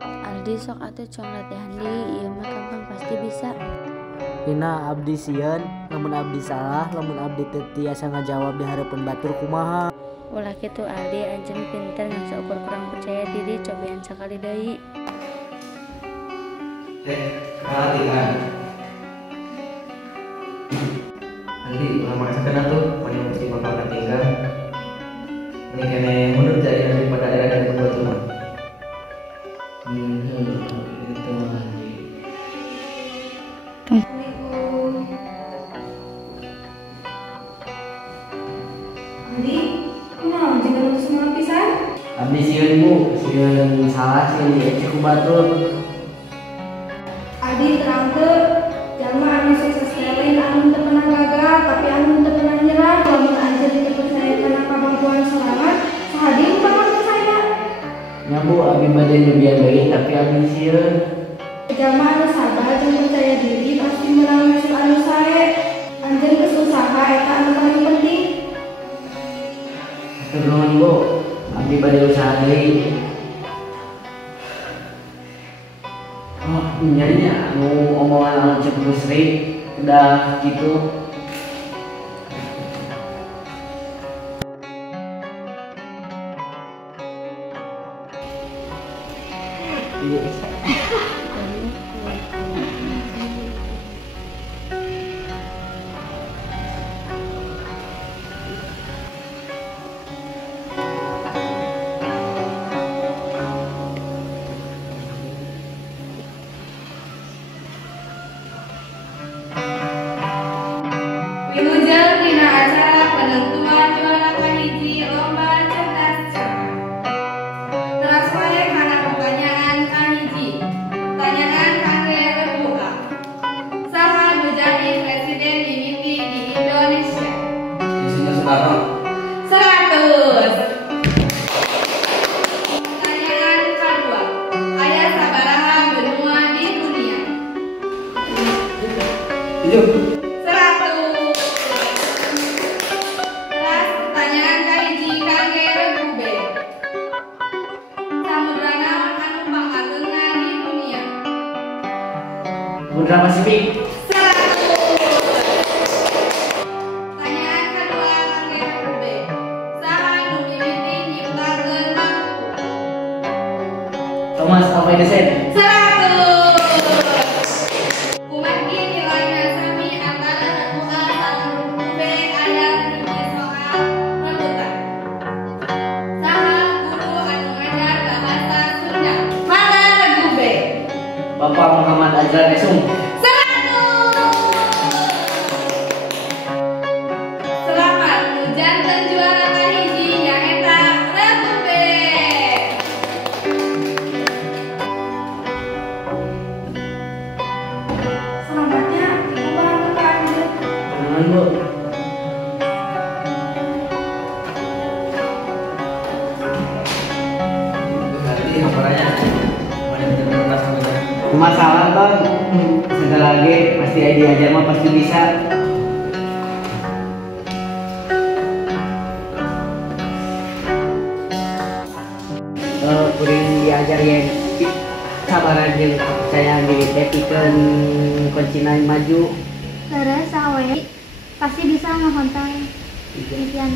Aldi sok atuh cong latihan deui, ieu mah gampang pasti bisa. Dina abdi sieun, lamun abdi salah, lamun abdi teu tiasa ngajawab di hareupeun batur kumaha. Ulah kitu Aldi, anjeun pinter ngan saukur kurang percaya diri, cobian sakali deui. Latihan. Nanti ulah maksakeun atuh, mun mesti bakal tinggal. Ini kene mundur jadi nanti pada daerah dari buat rumah. Itu lagi. Andi, kunaon jeung anu semangat pisan? Abdi sieun Bu, sieun salah sieun diecek ku batur. Adi terang teu, jalma anu sukses lain anu teu pernah gagal, tapi anu teu pernah nyerah. Lamun anjeun dipercayakeun kabangkuan sorangan, sahadi bakal percaya. Nya Bu, abdi bade nyobian deui tapi abdi sieun. Jalma anu sabar jeung percaya diri pasti menang hasil anu sae. Anjeun geus usaha eta anu paling penting. Hatur nuhun Bu, abdi bade usaha deui. Oh, nyanya anu omongan anu cek Bu Sri udah gitu. Wilujeng dina acara penentuan juara kahiji lomba cerdas cermat. Teras wae kana pertanyaan kahiji. Pertanyaan kangge rebuka. Saha nu jadi presiden mimiti di Indonesia? Insinyur Soekarno. 100. Pertanyaan kedua. Aya sabaraha benua di dunia? 7. Pertanyaan kahiji kangge regube. Samudra naon anu pangageungna di dunia? Samudra Pasifik. 100. Pertanyaan kedua kangge regube. Saha nu mimiti nyiptakeun lampu? Thomas Alva Edison. 100. Kumaha nilainya sami antara regua sareng regube aya hiji soal rebutan. Saha guru anu ngajar bahasa Sunda? Mangga regube. Bapak Muhammad Azhar Esung. 100. Selamat nu janten juara kahiji nyaeta regube. Selamatnya kumaha teu ka anjeun? Nuhun Bu. Berarti hamparannya mana bener-bener kelas namanya. Masalah Bang, segala lagi pasti diajar mah pasti bisa. Kuring diajar yang sabaran jeung kepercayaan diri teh pikeun kuncina maju. Terus sawe pasti bisa ngehontong impian.